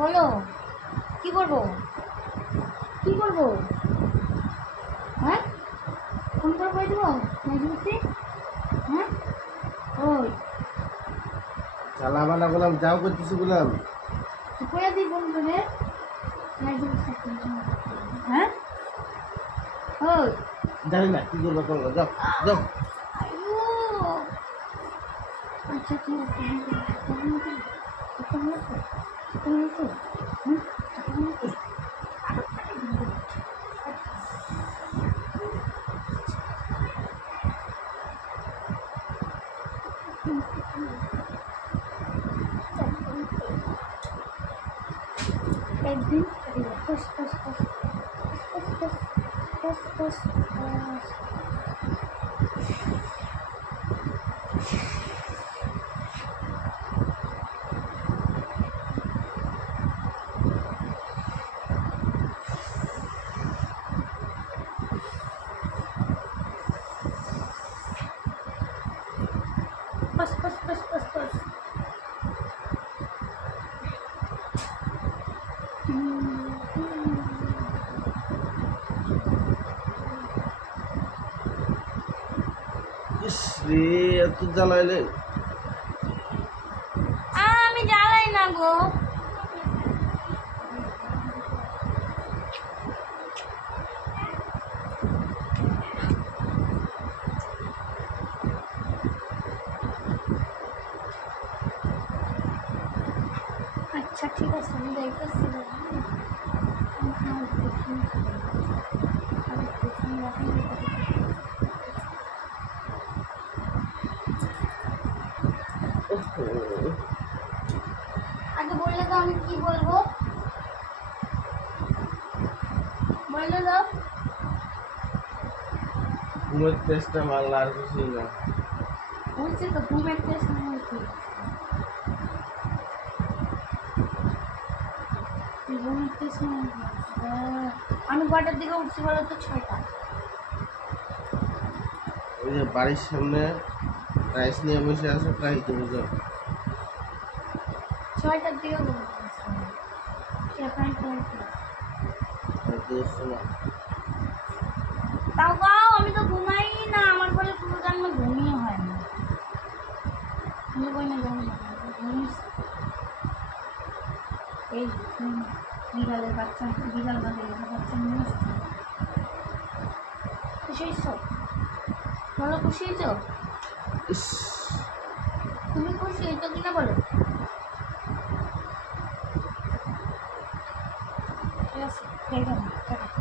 বলো কি করবো? কি করবো? হ্যাঁ, ফোন করে বলে দেবো নাইজুলকে? হ্যাঁ, ওই চালাবা না বললাম, যাও করতেছি বললাম। করে দিই ফোন করে নাইজুল। হ্যাঁ, ওই জানি না কি করবো, করবো, যাও যাও। আইয়ো, আচ্ছা ঠিক আছে। একদিন বস বস বস বস বস বস বস বস। बस बस बस बस बस। ইস রে, এত জ্বালাইলে। আমি জ্বালাই না গো। আচ্ছা ঠিক আছে, আমি যাইতেছি। আগে বললে তো আমি কি বলবো, বললে তো। ঘুমের চেষ্টা মারলা, আর কিছুই না। বলছি তো ঘুমের টেস্ট হয়েছে। ঘুমের টেস্ট আমি কটার দিকে উঠছি বলো তো? 6টা। ওই যে বাড়ির সামনে রাইস নিয়ে বসে আছে, তাই তো বুঝো। 6টার দিকে ঘুমোচ্ছি। তাও গাও, আমি তো ঘুমাই না, আমার বলে পুরো জন্ম ঘুমিয়ে হয় না। আমি বই না জানি না ঘুমিস। এই বিড়ালের বাচ্চা, বিড়াল বাচ্চা নিয়ে আসছে। খুশি হয়েছ? বলো খুশি হয়েছ? ইস, তুমি খুশি হয়েছ কিনা বলো? ঠিক আছে, ঠিক আছে।